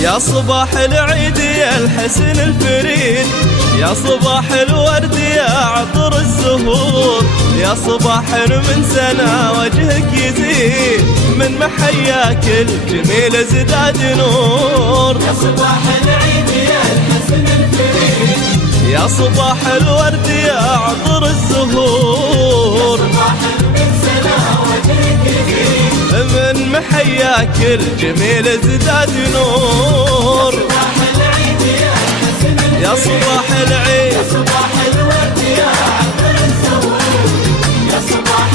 يا صباح العيد يا الحسن الفريد، يا صباح الورد يا عطر الزهور، يا صباح من سنة وجهك يزيد، من محياك الجميل ازداد نور. يا صباح العيد يا الحسن الفريد، يا صباح الورد يا عطر الزهور، صباح من سنة وجهك يزيد، من محياك الجميل ازداد نور. صباح العيد يا الحسن الفريد، يا صباح العيد صباح الورد يا عطر الزهور، يا صباح